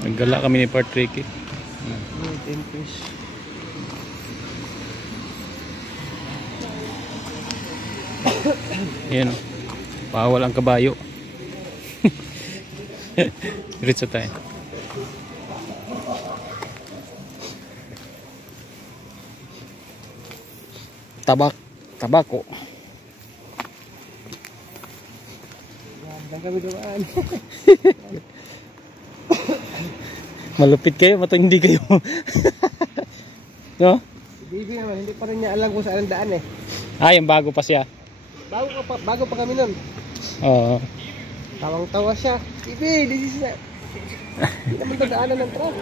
Naggala kami ni Patrick eh. 10 fish. Ayan, bawal ang kabayo. Diretso tayo. Tabako. Yan kami dumaan. Malupit kayo, matindi kayo. No? Bibi naman, hindi pa rin niya alam kung saan ang daan eh. Ah, yung bago pa siya. Bago pa kami nun. Oo. Tawang-tawa siya. Bibi, this is na. Hindi naman dadaanan ng truck.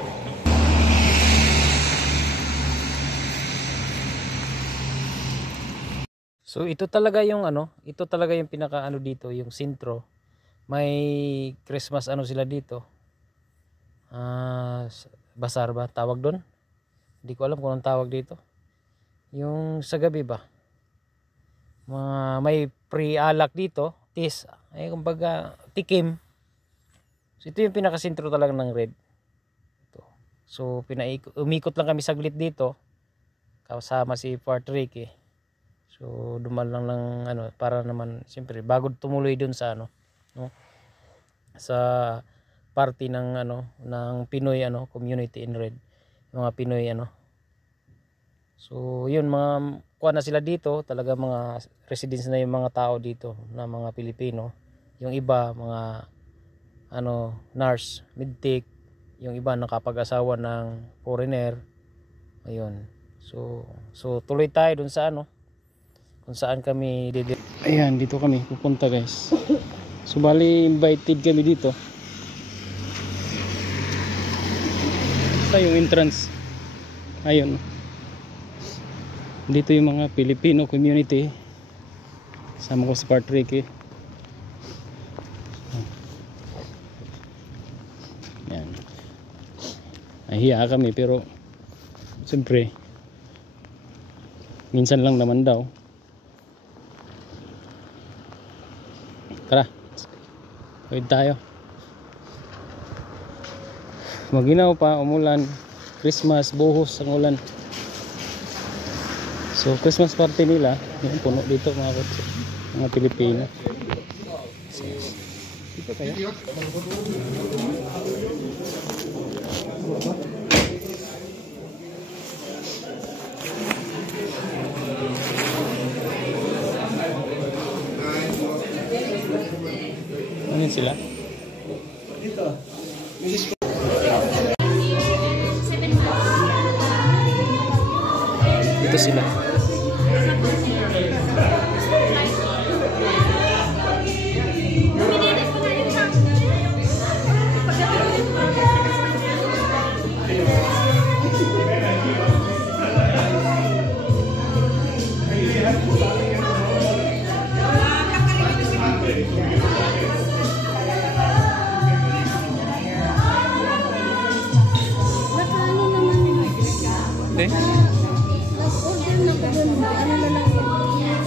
So ito talaga yung ito talaga yung pinaka dito, yung sentro. May Christmas sila dito. Basar ba tawag doon? Hindi ko alam kung anong tawag dito. Yung sa gabi ba? May pre-alak dito, kumbaga tikim. So ito yung pinaka-sentro talaga ng Red. Ito. So umikot lang kami saglit dito. Kasama si Patrick eh. So duman lang ng para naman siyempre bago tumuloy dun sa no? Sa party ng ng Pinoy community in Red. Mga Pinoy So yun, mga kuha na sila dito, talaga mga residents na yung mga tao dito na mga Pilipino. Yung iba mga nurse, midtake, yung iba nakapag-asawa ng foreigner. Ayun. So tuloy tayo dun sa kung saan kami ayan, dito kami pupunta guys. So bali invited kami dito. Ito yung entrance. Ayun. Dito yung mga Filipino community. Sama ko si Patrick eh. Yan. Nahiya kami pero siyempre minsan lang naman daw. Tara, wait tayo. Maginaw pa, umulan. Christmas, buhos ang ulan. So Christmas party nila, yung puno dito mga kotse, mga Pilipino. So, dito kayo. Ano sila? Dito. Ito sila.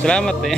Salamat eh.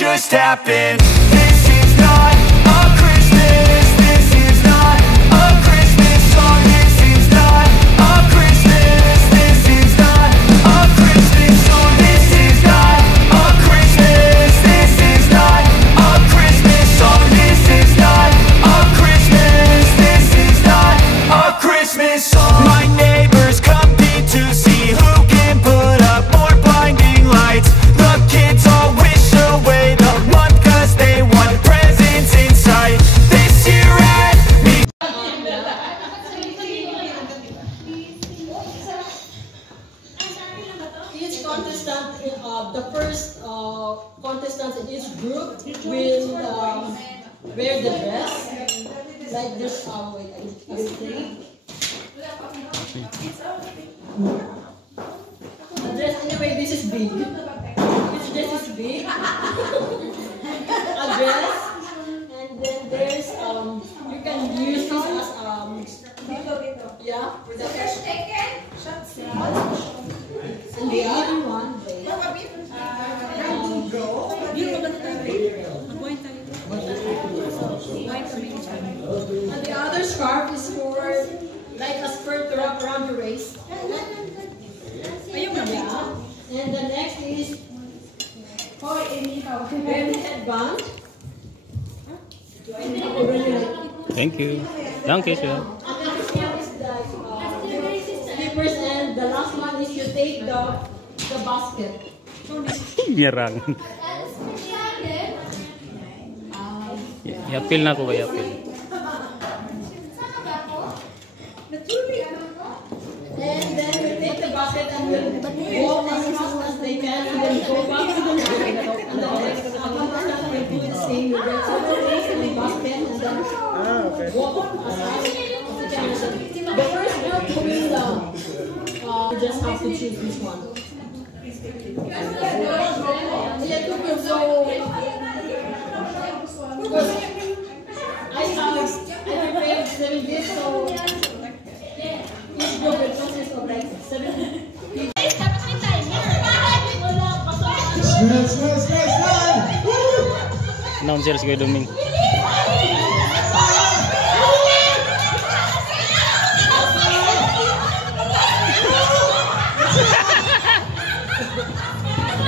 Just happened. This is not a Christmas. This is not a Christmas song. This is not a Christmas. This is not a Christmas song. This is not a Christmas. This is not a Christmas song. This is not a Christmas. This is not a Christmas song. My neighbors compete to see who can put up more blinding lights. The kids all wish away the month 'cause they want presents. wear the dress. Like this, wait, I say. The dress, anyway, this is big. This dress is big. A dress. And then there's, you can use this as, yeah, with the and the other one, and the other scarf is for like a skirt to wrap around your waist. Yeah. And the next is headband. Thank you. Thank you, sir. And the next one is the slippers, and the last one is you take the basket. Nyerang. Yapil na ko ba yapil? And then we take the basket and we'll walk as fast as they can, and then go back to the basket. And then we do the same. We get the basket and then walk as fast as we can. The first group doing we just have to choose this one. Yeah, two groups. So I prepared 7 gifts, so each group will consist of like 7 gifts. Announcer si Kuya Doming.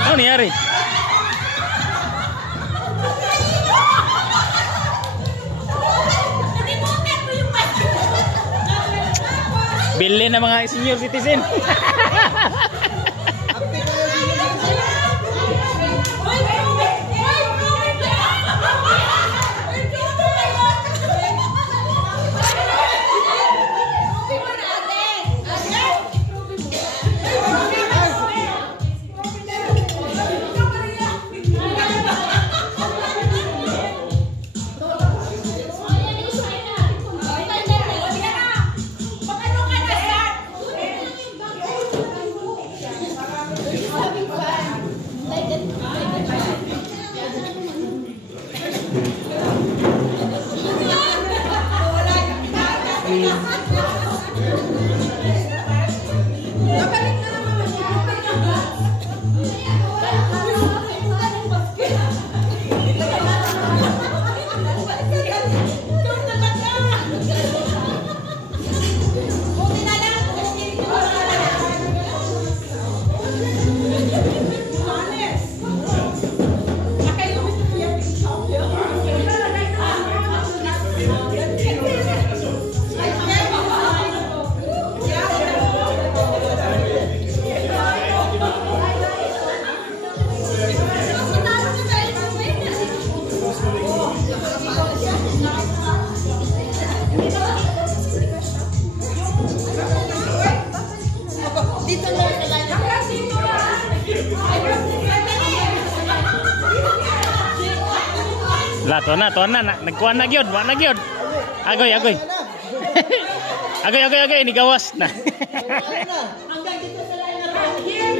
Ano nangyari? Bili na mga senior citizen. Lah tona nagkuan na gyud, wa na gyud. Agoy. Agoy ni gawas na. Hanggang dito sa line na here.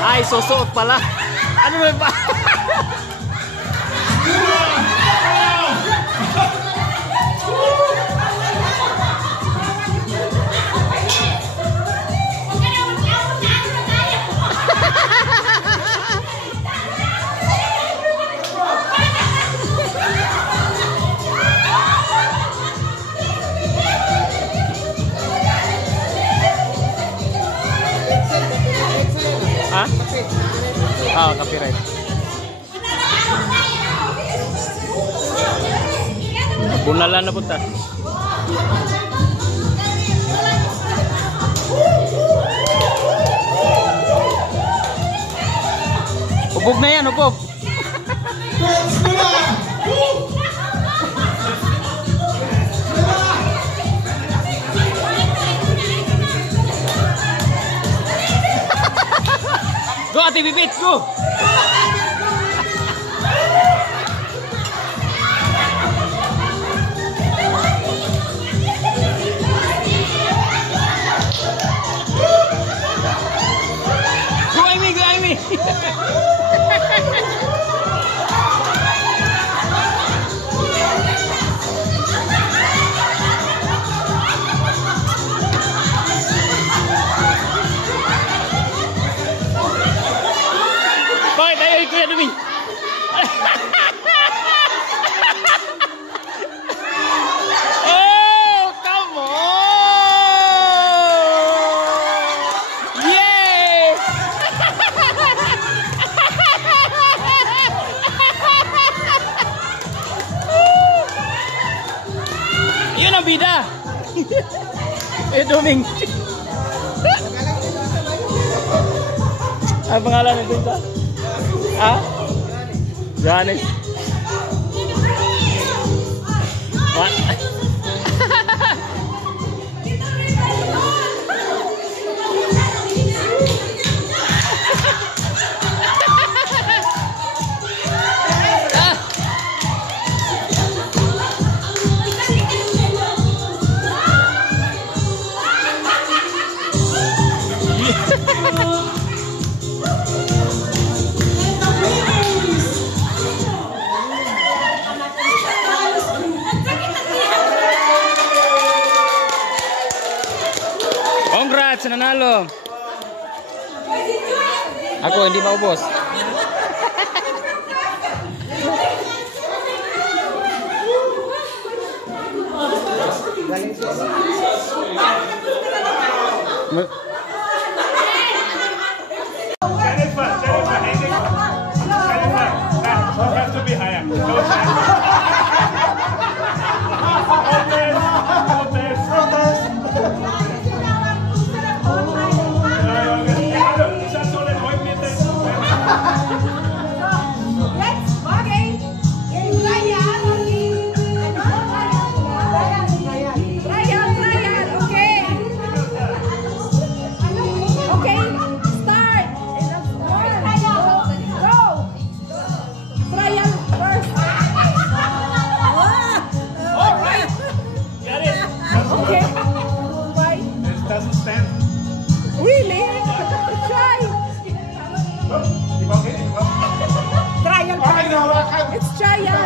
Ay, susuot pala. Ano ba? Ha? Ah, copyright. Bunalan na punta. Ubog na yan, ubog. Go, Ate Bibit, go! Go, Amy, go, Amy! Bakit tayo, Kuya Dumi? Oh, come on! Yay! Yun ang bida! Eh, Duming! Ang pangalan ng bida? Ah? Johannes. What? Congrats, nanalo. Ako hindi maubos. Have to be higher. It's trial.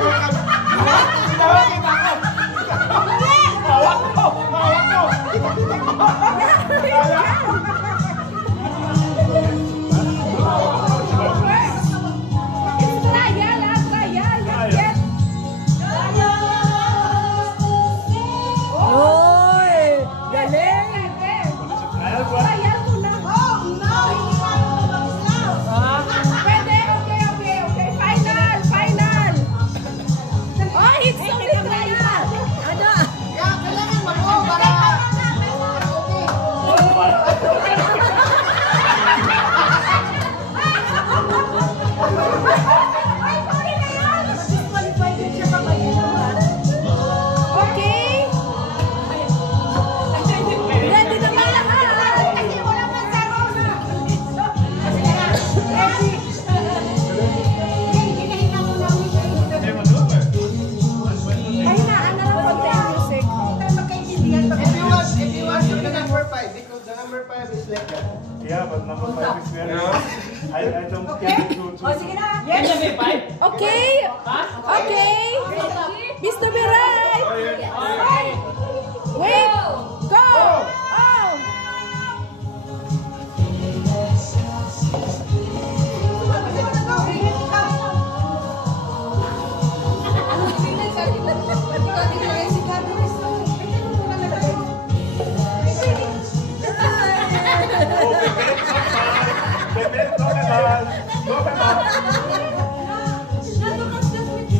Yeah, but number 5 is very I don't get it to Okay. Okay. Mr. Mirai. Wait. Go. Oh.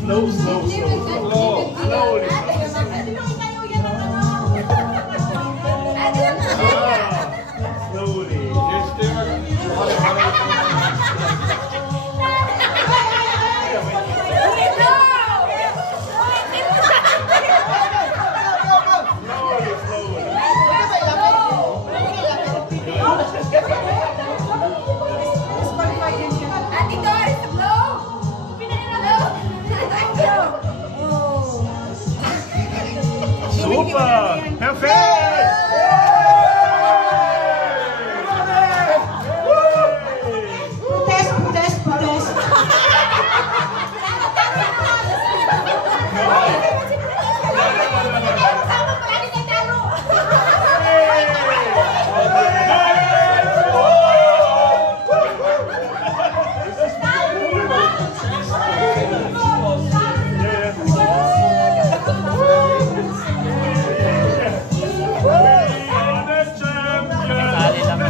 Slow, slow, slow. Slowly. Slowly. Ate Doris, hello! Hello! Super! Perfekt! Protest. Sali lang.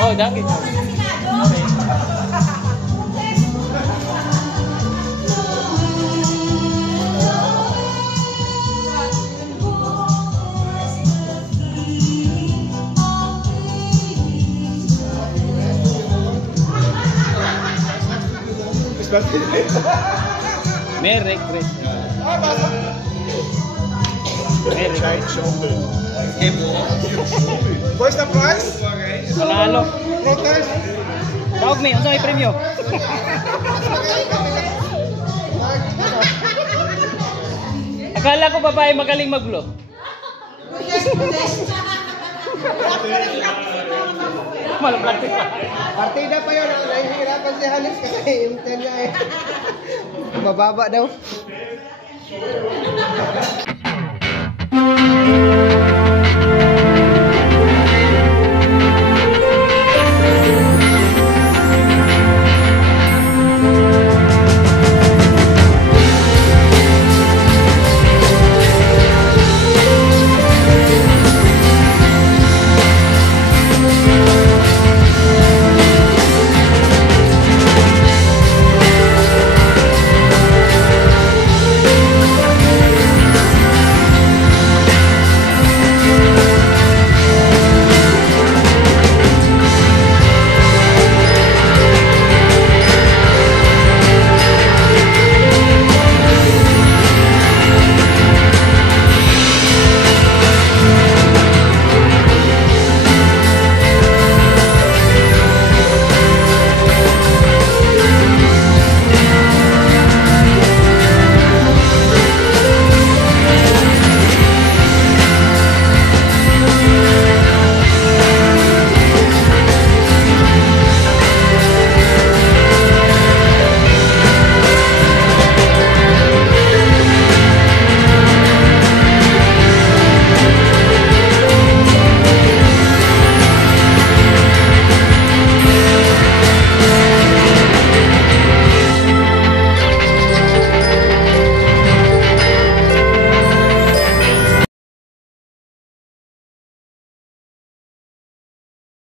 Oh, dami. Merry Christmas. Merry Christmas. Where's the prize? Panalo. Protest. Tawag may, unsa may premyo? Akala ko babae magaling maglo. Malapit ka. Partida pa yun. Nahihirapan si Halis kasi imtan niya eh. Mababa daw.